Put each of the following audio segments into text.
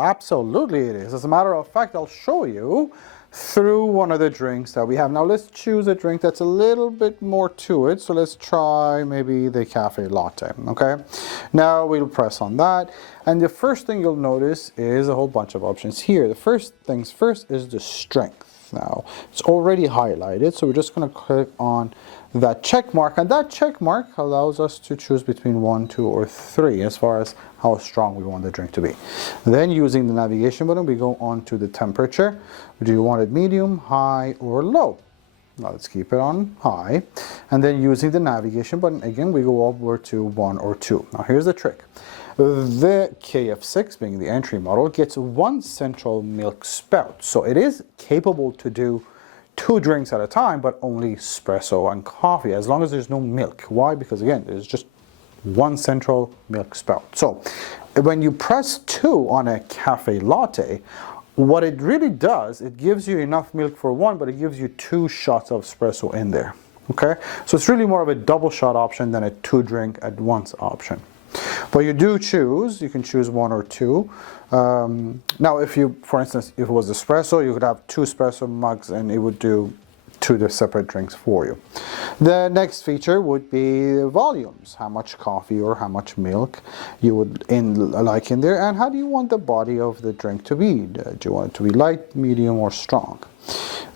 Absolutely it is. As a matter of fact, I'll show you through one of the drinks that we have. Now let's choose a drink that's a little bit more to it. So let's try maybe the cafe latte, okay? Now we'll press on that. And the first thing you'll notice is a whole bunch of options here. The first things first is the strength. Now it's already highlighted, so we're just going to click on that check mark, and that check mark allows us to choose between 1, 2, or 3 as far as how strong we want the drink to be. Then using the navigation button, we go on to the temperature. Do you want it medium, high, or low? Now let's keep it on high. And then using the navigation button, again, we go upward to 1 or 2. Now here's the trick. The KF6, being the entry model, gets one central milk spout. So it is capable to do 2 drinks at a time, but only espresso and coffee, as long as there's no milk. Why? Because again, there's just one central milk spout. So when you press 2 on a cafe latte, what it really does, it gives you enough milk for 1, but it gives you 2 shots of espresso in there. Okay? So it's really more of a double shot option than a 2 drink at once option. But you do choose, you can choose 1 or 2. Now if you, for instance, if it was espresso, you could have 2 espresso mugs and it would do 2 separate drinks for you. The next feature would be volumes, how much coffee or how much milk you would like in there, and how do you want the body of the drink to be. Do you want it to be light, medium, or strong?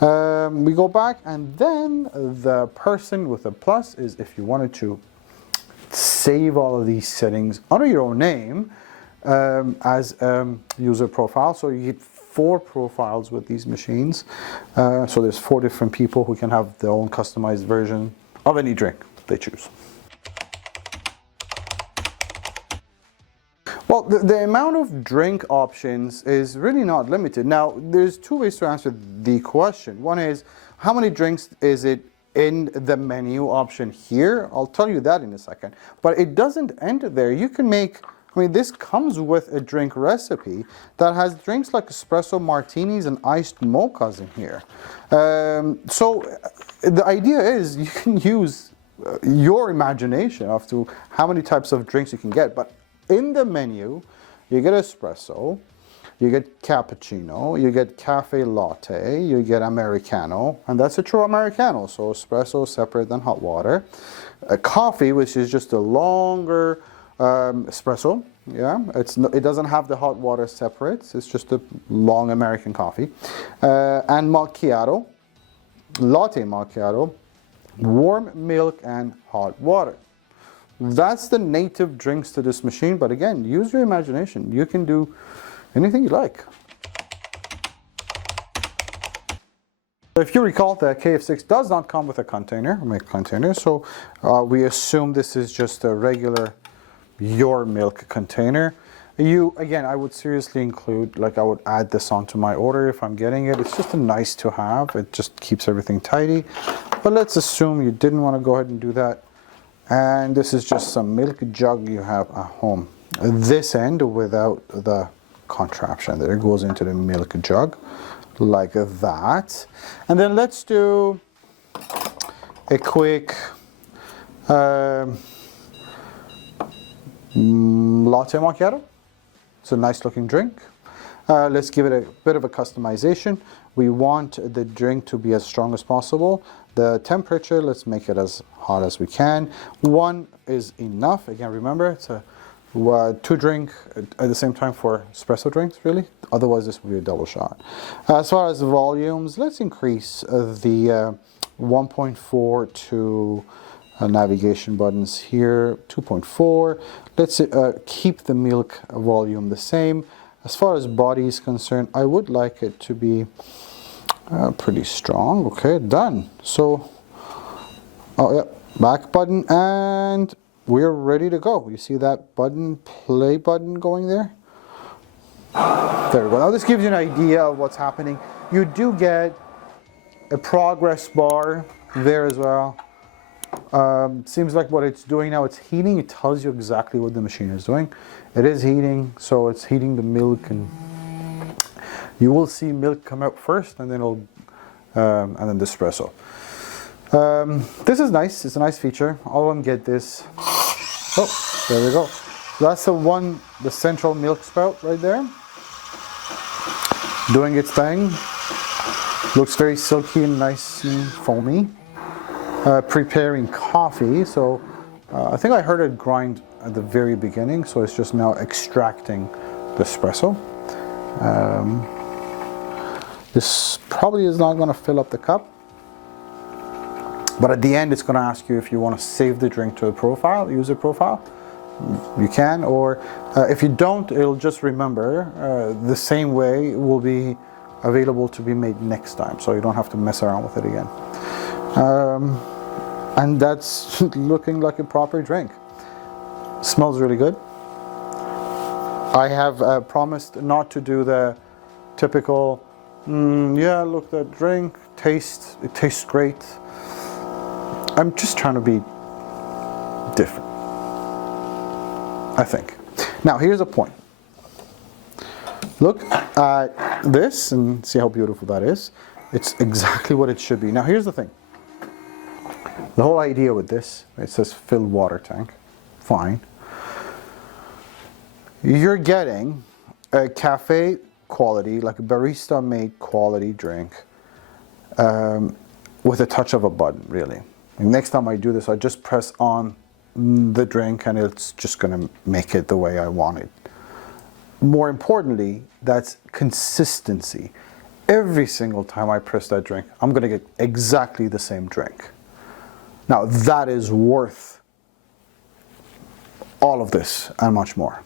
We go back, and then the person with the plus is if you wanted to save all of these settings under your own name as user profile. So you get 4 profiles with these machines. So there's 4 different people who can have their own customized version of any drink they choose. Well, the amount of drink options is really not limited. Now, there's 2 ways to answer the question. One is, how many drinks is it in the menu option here? I'll tell you that in a second. But it doesn't end there. You can make, I mean, this comes with a drink recipe that has drinks like espresso martinis and iced mochas in here. So the idea is you can use your imagination as to how many types of drinks you can get. But in the menu, you get espresso, you get cappuccino, you get cafe latte, you get Americano, and that's a true Americano, so espresso separate than hot water. Coffee, which is just a longer espresso, yeah, it doesn't have the hot water separate, it's just a long American coffee. And macchiato, latte macchiato, warm milk and hot water. That's the native drinks to this machine, but again, use your imagination. You can do anything you like. If you recall, the KF6 does not come with a container, so we assume this is just a regular Your Milk container. Again, I would seriously include, like I would add this onto my order if I'm getting it. It's just a nice to have. It just keeps everything tidy. But let's assume you didn't want to go ahead and do that. And this is just some milk jug you have at home. This end without the contraption there, it goes into the milk jug like that. And then let's do a quick latte macchiato. It's a nice looking drink. Let's give it a bit of a customization. We want the drink to be as strong as possible. The temperature, let's make it as hot as we can. 1 is enough. Again, remember, it's a 2 drink at the same time for espresso drinks, really. Otherwise, this will be a double shot. As far as volumes, let's increase the 1.4 to navigation buttons here, 2.4. Let's keep the milk volume the same. As far as body is concerned, I would like it to be pretty strong. Okay, done. So, oh yeah, back button, and we're ready to go. You see that button, play button going there? There we go. Now this gives you an idea of what's happening. You do get a progress bar there as well. Seems like what it's doing now, it's heating. It tells you exactly what the machine is doing. It is heating, so it's heating the milk, and you will see milk come out first, and then the espresso. This is nice. It's a nice feature. All of them get this. Oh, there we go. That's the central milk spout right there. doing its thing. Looks very silky and nice and foamy. Preparing coffee, so I think I heard it grind at the very beginning, so it's just now extracting the espresso. This probably is not going to fill up the cup, but at the end it's going to ask you if you want to save the drink to a profile, user profile. You can, or if you don't, it'll just remember the same way it will be available to be made next time, so you don't have to mess around with it again. And that's looking like a proper drink. Smells really good. I have promised not to do the typical, yeah, look, that drink, it tastes great. I'm just trying to be different, I think. Now, here's a point. Look at this and see how beautiful that is. It's exactly what it should be. Now, here's the thing. The whole idea with this, it says filled water tank. Fine. You're getting a cafe quality, like a barista made quality drink with a touch of a button, really. And next time I do this, I just press on the drink and it's just going to make it the way I want it. More importantly, that's consistency. Every single time I press that drink, I'm going to get exactly the same drink. Now, that is worth all of this and much more.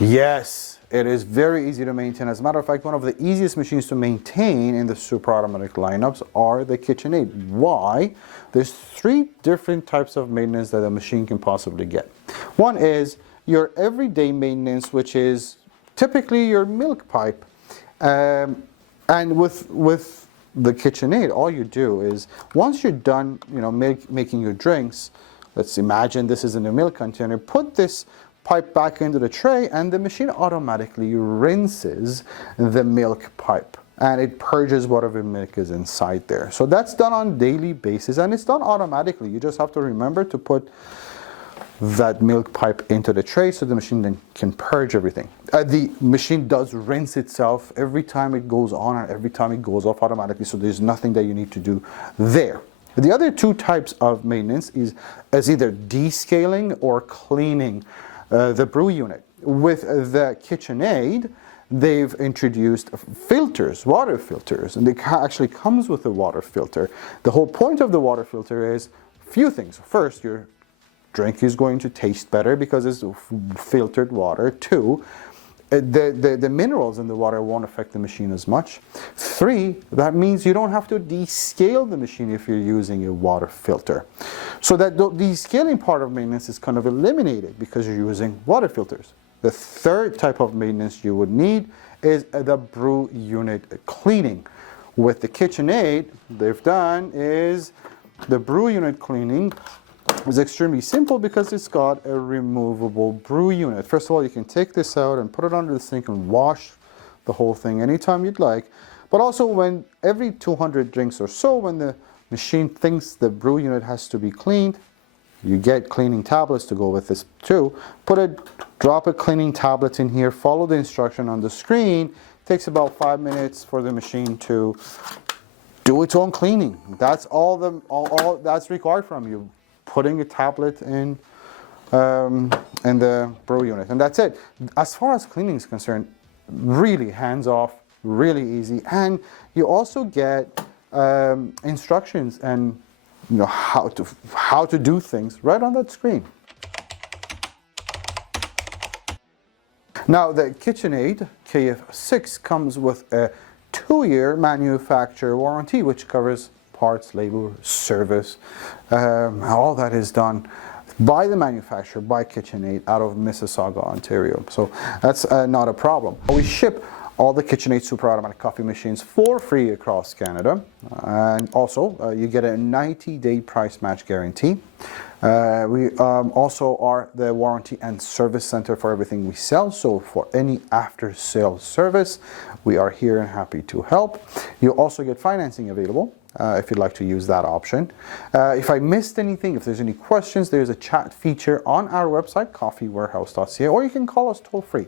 Yes, it is very easy to maintain. As a matter of fact, one of the easiest machines to maintain in the super automatic lineups are the KitchenAid. Why? There's 3 different types of maintenance that a machine can possibly get. One is your everyday maintenance, which is typically your milk pipe. And with the KitchenAid, all you do is, once you're done, making your drinks, let's imagine this is in a milk container, put this pipe back into the tray and the machine automatically rinses the milk pipe and it purges whatever milk is inside there. So that's done on a daily basis and it's done automatically. You just have to remember to put that milk pipe into the tray so the machine then can purge everything. The machine does rinse itself every time it goes on and every time it goes off automatically, so there's nothing that you need to do there. The other 2 types of maintenance is either descaling or cleaning the brew unit. With the KitchenAid, they've introduced filters, water filters, and it actually comes with a water filter. The whole point of the water filter is a few things. First, your drink is going to taste better because it's filtered water. 2, the minerals in the water won't affect the machine as much. 3, that means you don't have to descale the machine if you're using a water filter. So that the descaling part of maintenance is kind of eliminated because you're using water filters. The 3rd type of maintenance you would need is the brew unit cleaning. With the KitchenAid, they've done is the brew unit cleaning is extremely simple because it's got a removable brew unit. First of all, you can take this out and put it under the sink and wash the whole thing anytime you'd like. But also, when every 200 drinks or so, when the machine thinks the brew unit has to be cleaned, you get cleaning tablets to go with this too. Drop a cleaning tablet in here, follow the instruction on the screen. It takes about 5 minutes for the machine to do its own cleaning. That's all that's required from you. Putting a tablet in the brew unit, and that's it. As far as cleaning is concerned, really hands off, really easy, and you also get instructions and how to do things right on that screen. Now, the KitchenAid KF6 comes with a 2-year manufacturer warranty, which covers parts, labor, service. All that is done by the manufacturer, by KitchenAid, out of Mississauga, Ontario. So that's not a problem. We ship all the KitchenAid super automatic coffee machines for free across Canada. And also, you get a 90-day price match guarantee. We also are the warranty and service center for everything we sell. So for any after-sale service, we are here and happy to help. You also get financing available. if you'd like to use that option. If I missed anything, if there's any questions, there's a chat feature on our website, coffeewarehouse.ca, or you can call us toll free.